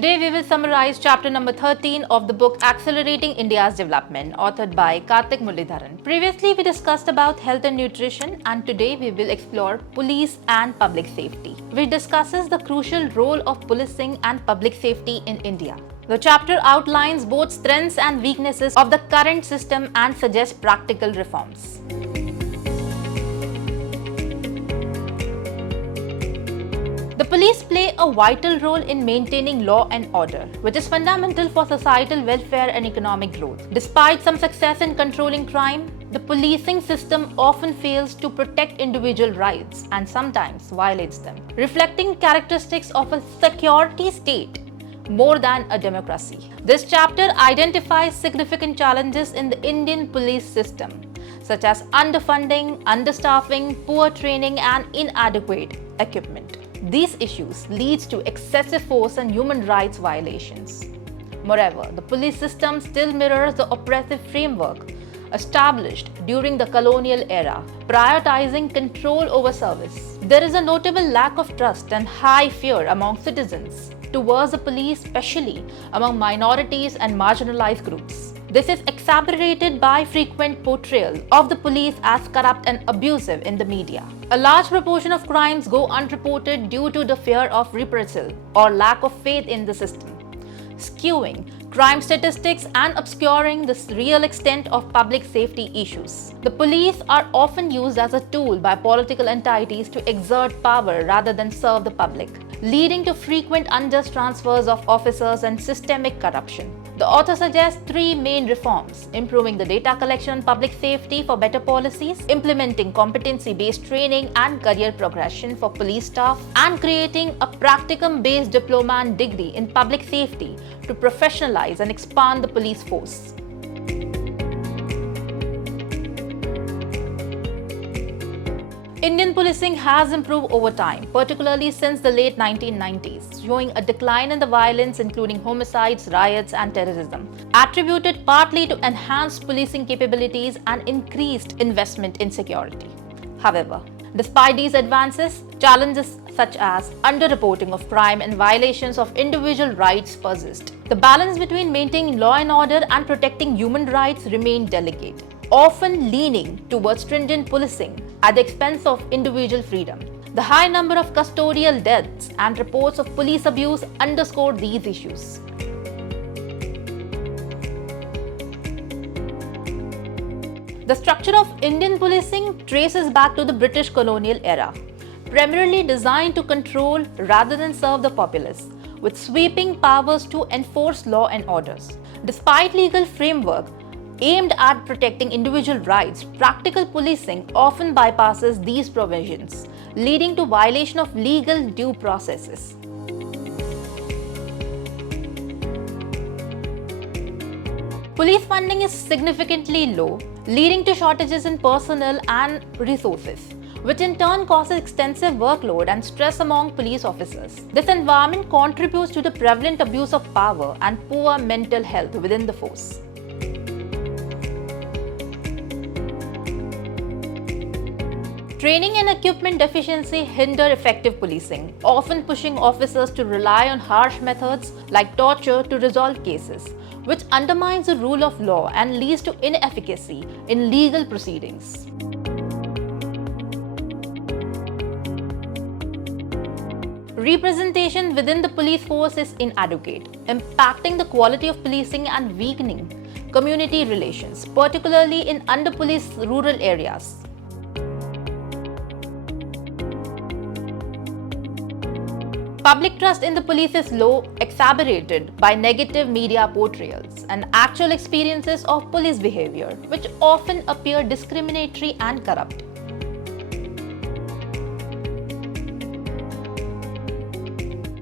Today we will summarize chapter number 13 of the book Accelerating India's Development, authored by Karthik Muralidharan. Previously we discussed about health and nutrition, and today we will explore police and public safety, which discusses the crucial role of policing and public safety in India. The chapter outlines both strengths and weaknesses of the current system and suggests practical reforms. The police play a vital role in maintaining law and order, which is fundamental for societal welfare and economic growth. Despite some success in controlling crime, the policing system often fails to protect individual rights and sometimes violates them, reflecting characteristics of a security state more than a democracy. This chapter identifies significant challenges in the Indian police system, such as underfunding, understaffing, poor training, and inadequate equipment. These issues lead to excessive force and human rights violations. Moreover, the police system still mirrors the oppressive framework established during the colonial era, prioritizing control over service. There is a notable lack of trust and high fear among citizens towards the police, especially among minorities and marginalized groups. This is exacerbated by frequent portrayal of the police as corrupt and abusive in the media. A large proportion of crimes go unreported due to the fear of reprisal or lack of faith in the system, skewing crime statistics and obscuring the real extent of public safety issues. The police are often used as a tool by political entities to exert power rather than serve the public, leading to frequent unjust transfers of officers and systemic corruption. The author suggests three main reforms: improving the data collection on public safety for better policies, implementing competency-based training and career progression for police staff, and creating a practicum-based diploma and degree in public safety to professionalize and expand the police force. Indian policing has improved over time, particularly since the late 1990s, showing a decline in the violence including homicides, riots, and terrorism, attributed partly to enhanced policing capabilities and increased investment in security. However, despite these advances, challenges such as underreporting of crime and violations of individual rights persist. The balance between maintaining law and order and protecting human rights remain delicate, often leaning towards stringent policing at the expense of individual freedom. The high number of custodial deaths and reports of police abuse underscore these issues. The structure of Indian policing traces back to the British colonial era, primarily designed to control rather than serve the populace, with sweeping powers to enforce law and orders. Despite legal framework aimed at protecting individual rights, practical policing often bypasses these provisions, leading to violation of legal due processes. Police funding is significantly low, leading to shortages in personnel and resources, which in turn causes extensive workload and stress among police officers. This environment contributes to the prevalent abuse of power and poor mental health within the force. Training and equipment deficiency hinder effective policing, often pushing officers to rely on harsh methods like torture to resolve cases, which undermines the rule of law and leads to inefficacy in legal proceedings. Representation within the police force is inadequate, impacting the quality of policing and weakening community relations, particularly in under-policed rural areas. Public trust in the police is low, exacerbated by negative media portrayals and actual experiences of police behavior, which often appear discriminatory and corrupt.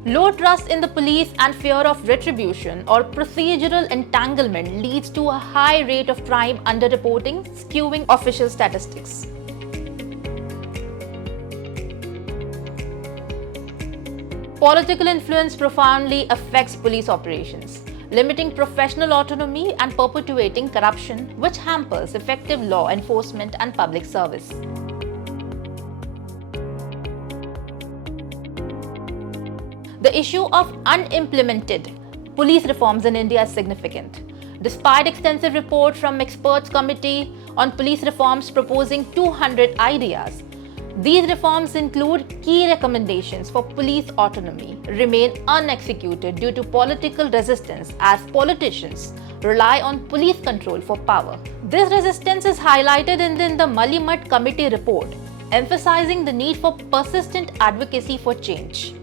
Low trust in the police and fear of retribution or procedural entanglement leads to a high rate of crime underreporting, skewing official statistics. Political influence profoundly affects police operations, limiting professional autonomy and perpetuating corruption, which hampers effective law enforcement and public service. The issue of unimplemented police reforms in India is significant. Despite extensive report from experts committee on police reforms proposing 200 ideas, these reforms include key recommendations for police autonomy remain unexecuted due to political resistance as politicians rely on police control for power. This resistance is highlighted in the Malimat Committee report, emphasizing the need for persistent advocacy for change.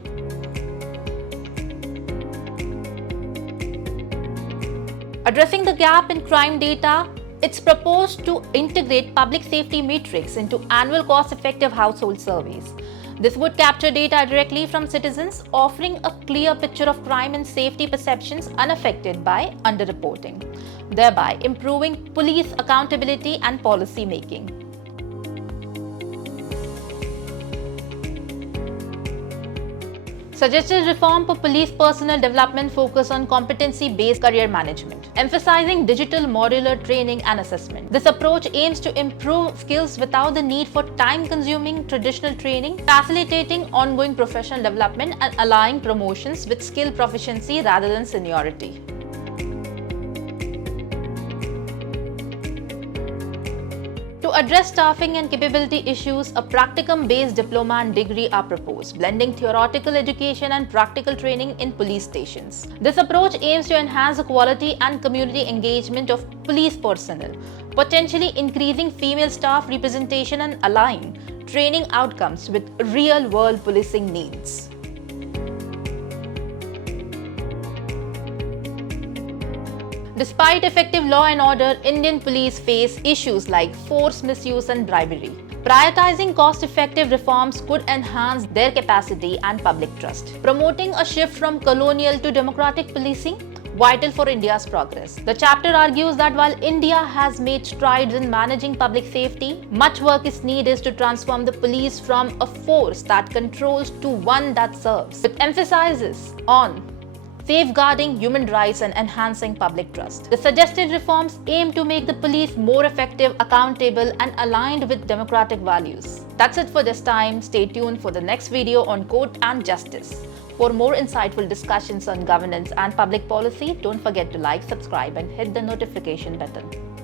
Addressing the gap in crime data, it's proposed to integrate public safety metrics into annual cost-effective household surveys. This would capture data directly from citizens, offering a clear picture of crime and safety perceptions unaffected by underreporting, thereby improving police accountability and policy making. Suggested reform for police personnel development focus on competency-based career management, emphasizing digital modular training and assessment. This approach aims to improve skills without the need for time-consuming traditional training, facilitating ongoing professional development and aligning promotions with skill proficiency rather than seniority. To address staffing and capability issues, a practicum-based diploma and degree are proposed, blending theoretical education and practical training in police stations. This approach aims to enhance the quality and community engagement of police personnel, potentially increasing female staff representation and align training outcomes with real-world policing needs. Despite effective law and order, Indian police face issues like force misuse and bribery. Prioritizing cost-effective reforms could enhance their capacity and public trust. Promoting a shift from colonial to democratic policing, vital for India's progress. The chapter argues that while India has made strides in managing public safety, much work is needed to transform the police from a force that controls to one that serves, with emphasis on safeguarding human rights and enhancing public trust. The suggested reforms aim to make the police more effective, accountable, and aligned with democratic values. That's it for this time. Stay tuned for the next video on court and justice. For more insightful discussions on governance and public policy, don't forget to like, subscribe, and hit the notification button.